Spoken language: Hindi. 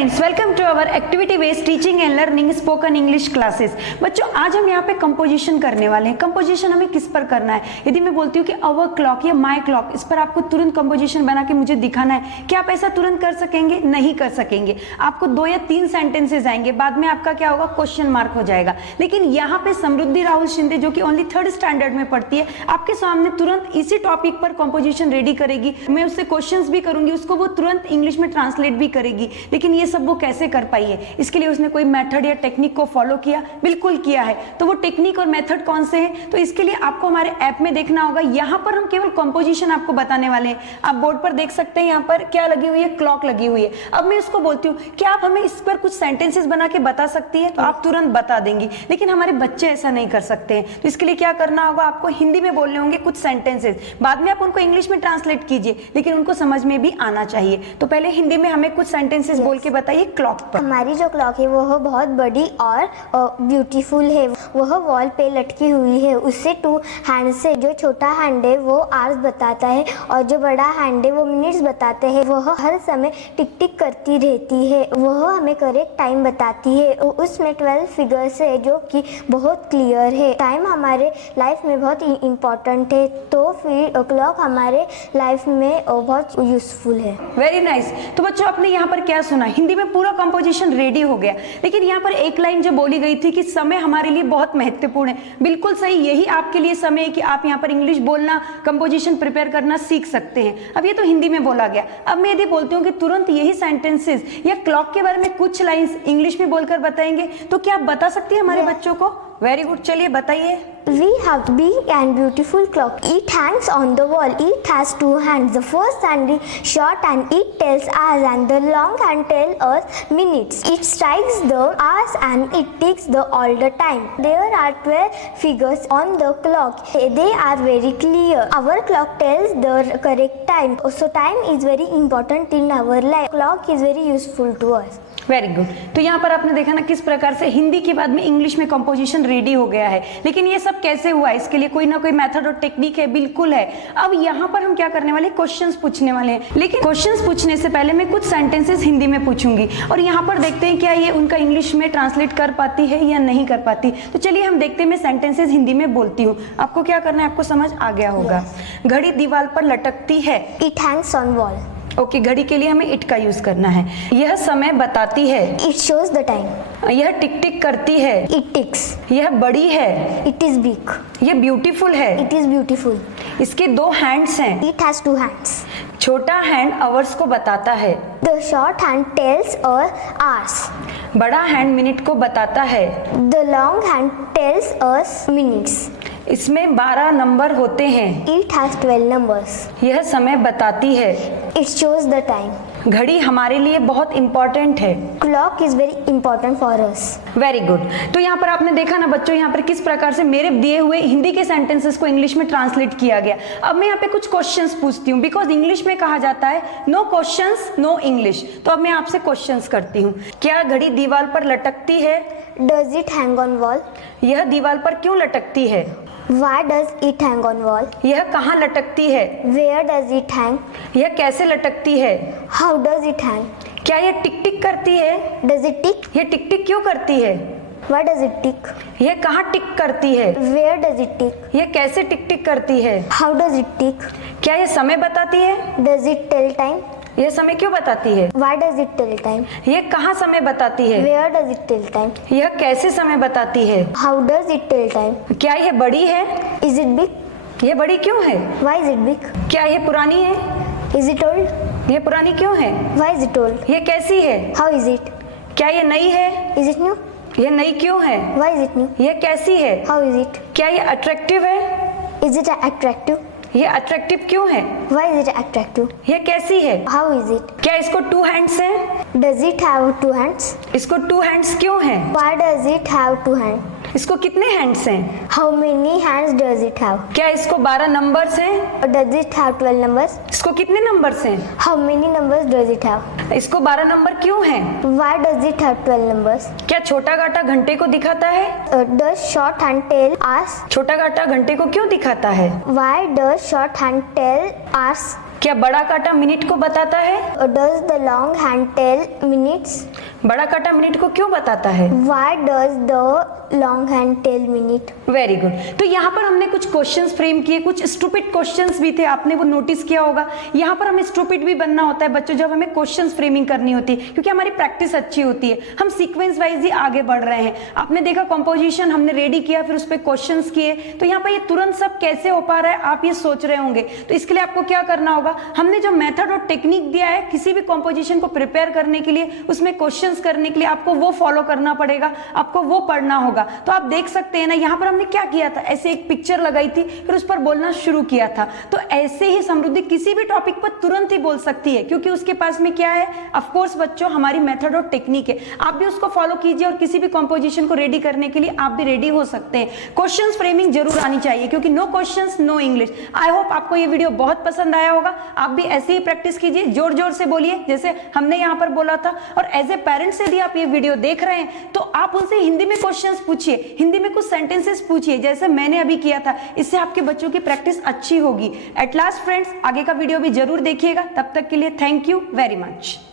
Friends, welcome to our activity based teaching and learning spoken English classes. बच्चों, आज हम यहाँ पे कंपोजिशन करने वाले हैं। कंपोजिशन हमें किस पर करना है? यदि मैं बोलती हूँ कि अवर क्लॉक या माई क्लॉक, इस पर आपको तुरंत कंपोजिशन बना के मुझे दिखाना है, क्या आप ऐसा तुरंत कर सकेंगे? नहीं कर सकेंगे। आपको 2 या 3 सेंटेंसेज आएंगे, बाद में आपका क्या होगा, क्वेश्चन मार्क हो जाएगा। लेकिन यहाँ पे समृद्धि राहुल शिंदे, जो कि ओनली 3rd स्टैंडर्ड में पढ़ती है, आपके सामने तुरंत इसी टॉपिक पर कंपोजिशन रेडी करेगी। मैं उससे क्वेश्चंस भी करूंगी, उसको वो तुरंत इंग्लिश में ट्रांसलेट भी करेगी। लेकिन ये सब वो कैसे कर पाई है? इसके लिए उसने कोई मेथड या टेक्निक को फॉलो किया? बिल्कुल किया है। तो वो टेक्निक और मेथड कौन से हैं? तो इसके लिए आपको हमारे ऐप में देखना होगा। यहाँ पर हम केवल कंपोजिशन आपको बताने वाले हैं। आप बोर्ड पर देख सकते हैं, यहाँ पर क्या लगी हुई है, क्लॉक लगी हुई है। अब मैं इसको बोलती हूँ कि आप हमें इस पर कुछ सेंटेंसेस बना के बता सकती है, तो आप तुरंत बता देंगी। लेकिन हमारे बच्चे ऐसा नहीं कर सकते हैं। तो इसके लिए क्या करना होगा, आपको हिंदी में बोलने होंगे कुछ सेंटेंसेस, बाद में आप उनको इंग्लिश में ट्रांसलेट कीजिए, लेकिन उनको समझ में भी आना चाहिए। तो पहले हिंदी में हमें कुछ सेंटेंसेस बोल के बताइए क्लॉक पर। हमारी जो क्लॉक है वो बहुत बड़ी और ब्यूटीफुल है। वह वॉल पे लटकी हुई है। उससे 2 हैंड से, जो छोटा हैंड है वो आवर्स बताता है और जो बड़ा हैंड है वो मिनट्स बताते हैं। वह हर समय टिक टिक करती रहती है। वह हमें करेक्ट टाइम बताती है। उसमें 12 फिगर्स है जो कि बहुत क्लियर है। टाइम हमारे लाइफ में बहुत इम्पोर्टेंट है, तो फिर क्लॉक हमारे लाइफ में बहुत यूजफुल है। Very nice. तो बच्चों, आपने यहाँ पर क्या सुना? हिंदी में पूरा कंपोजिशन रेडी हो गया, लेकिन यहाँ पर एक लाइन जो बोली गई थी कि समय हमारे लिए बहुत महत्वपूर्ण है। बिल्कुल सही, यही आपके लिए समय है कि आप यहाँ पर इंग्लिश बोलना, कंपोजिशन प्रिपेयर करना सीख सकते हैं। अब ये तो हिंदी में बोला गया। अब मैं यदि बोलती हूँ कि तुरंत यही सेंटेंसेस या क्लॉक के बारे में कुछ लाइंस इंग्लिश में बोलकर बताएंगे, तो क्या आप बता सकती हैं हमारे बच्चों को? वेरी गुड, चलिए बताइए। We have big and beautiful clock. It hangs on the wall. It has 2 hands. The first hand is short and it tells hours, and the long hand tells us minutes. It strikes the hours and it ticks all the time. There are 12 figures on the clock. They are very clear. Our clock tells the correct time. So time is very important in our life. Clock is very useful to us. Very good. तो यहाँ पर आपने देखा ना किस प्रकार से हिंदी के बाद में इंग्लिश में कंपोजिशन रेडी हो गया है। लेकिन ये सब कैसे हुआ? इसके लिए कोई ना कोई मेथड और टेक्निक है, बिल्कुल है। अब यहाँ पर हम क्या करने वाले, क्वेश्चंस पूछने वाले हैं। लेकिन क्वेश्चंस पूछने से पहले मैं कुछ सेंटेंसेस हिंदी में पूछूंगी और यहाँ पर देखते हैं क्या ये उनका इंग्लिश में ट्रांसलेट कर पाती है या नहीं कर पाती। तो चलिए हम देखते हैं। मैं सेंटेंसेस हिंदी में बोलती हूँ, आपको क्या करना है, आपको समझ आ गया होगा। घड़ी दीवार पर लटकती है। It hangs on wall. Okay, घड़ी के लिए हमें इट का यूज करना है। यह समय बताती है। It shows the time. यह टिक टिक करती है। It ticks. यह बड़ी है। It is big. यह ब्यूटीफुल है। It is beautiful. इसके 2 हैंड्स हैं। It has 2 hands. छोटा हैंड आवर्स को बताता है। The short hand tells us hours. बड़ा हैंड मिनट को बताता है। The long hand tells us minutes. इसमें 12 नंबर होते हैं। It has 12 numbers. यह समय बताती है। It shows the time. घड़ी हमारे लिए बहुत इंपॉर्टेंट है। Clock is very important for us. Very good. तो यहाँ पर आपने देखा ना बच्चों, यहाँ पर किस प्रकार से मेरे दिए हुए हिंदी के सेंटेंसेस को इंग्लिश में ट्रांसलेट किया गया। अब मैं यहाँ पे कुछ क्वेश्चंस पूछती हूँ, बिकॉज इंग्लिश में कहा जाता है नो क्वेश्चंस नो इंग्लिश। तो अब मैं आपसे क्वेश्चंस करती हूँ। क्या घड़ी दीवार पर लटकती है? Does it hang on wall? यह दीवार पर क्यों लटकती है? Why does it hang on wall? यह कहाँ लटकती है? Where does it hang? यह कैसे लटकती है? How does it hang? क्या यह टिक टिक करती है? Does it tick? यह टिक टिक क्यों करती है? Why does it tick? यह कहाँ टिक करती है? Where does it tick? यह कैसे टिक टिक करती है? How does it tick? क्या यह समय बताती है? Does it tell time? यह समय क्यों बताती है? Why does it tell time? यह कहाँ समय बताती है? Where does it tell time? यह कैसे समय बताती है? How does it tell time? क्या यह बड़ी है? Is it big? यह बड़ी क्यों है? Why is it big? क्या यह पुरानी है? Is it old? यह पुरानी क्यों है? Why is it old? यह कैसी है? How is it? क्या यह नई है? Is it new? यह नई क्यों है? Why is it new? यह कैसी है? How is it? क्या यह अट्रैक्टिव है? Is it attractive? यह अट्रैक्टिव क्यों है? Why is it attractive? यह कैसी है? How is it? क्या इसको 2 हैंड्स हैं? Does it have 2 hands? इसको 2 हैंड्स क्यों हैं? Why does it have 2 hands? इसको कितने हैंड्स हैं? How many hands does it have? क्या इसको 12 नंबर्स हैं? Or does it have 12 numbers? इसको कितने नंबर्स हैं? How many numbers does it have? इसको 12 नंबर क्यों हैं? Why does it have 12 numbers? क्या छोटा गाटा घंटे को दिखाता है? Does short hand tell us? छोटा गाटा घंटे को क्यों दिखाता है? Why does short hand tell us? क्या बड़ा कांटा मिनट को बताता है? Does the long hand tell minutes? बड़ा कांटा मिनट को क्यों बताता है? Why does the long hand tell minute? Very good. तो यहाँ पर हमने कुछ क्वेश्चंस फ्रेम किए, कुछ स्टूपिड क्वेश्चंस भी थे, आपने वो नोटिस किया होगा। यहाँ पर हमें स्टूपिड भी बनना होता है बच्चों जब हमें क्वेश्चंस फ्रेमिंग करनी होती है, क्योंकि हमारी प्रैक्टिस अच्छी होती है, हम सीक्वेंस वाइज ही आगे बढ़ रहे हैं। आपने देखा कंपोजिशन हमने रेडी किया, फिर उस पर क्वेश्चंस किए, तो यहाँ पर ये तुरंत सब कैसे हो पा रहा है आप ये सोच रहे होंगे। तो इसके लिए आपको क्या करना होगा, हमने जो मेथड और टेक्निक दिया है किसी भी कंपोजिशन को प्रिपेयर करने के लिए, उसमें क्वेश्चंस करने के लिए आपको वो फॉलो करना पड़ेगा, आपको वो पढ़ना होगा। तो आप देख सकते हैं ना, यहाँ पर हमने क्या किया था, ऐसे एक पिक्चर लगाई थी, फिर उस पर बोलना शुरू किया था। तो ऐसे ही समृद्धि किसी भी टॉपिक पर तुरंत ही बोल सकती है, क्योंकि उसके पास में क्या है, ऑफ कोर्स बच्चों हमारी मेथड और टेक्निक है। आप भी उसको फॉलो कीजिए और किसी भी कंपोजिशन को रेडी करने के लिए आप भी रेडी हो सकते हैं। क्वेश्चंस फ्रेमिंग जरूर आनी चाहिए, क्योंकि no questions no English. I hope आपको ये वीडियो बहुत पसंद आया होगा। आप भी ऐसे ही प्रैक्टिस कीजिए, जोर जोर से बोलिए जैसे हमने यहाँ पर बोला था। और एज ए पेरेंट्स यदि आप ये वीडियो देख रहे हैं तो आप उनसे हिंदी में क्वेश्चंस पूछिए, हिंदी में कुछ सेंटेंसेस पूछिए जैसे मैंने अभी किया था। इससे आपके बच्चों की प्रैक्टिस अच्छी होगी। एट लास्ट फ्रेंड्स, आगे का वीडियो भी जरूर देखिएगा। तब तक के लिए थैंक यू वेरी मच।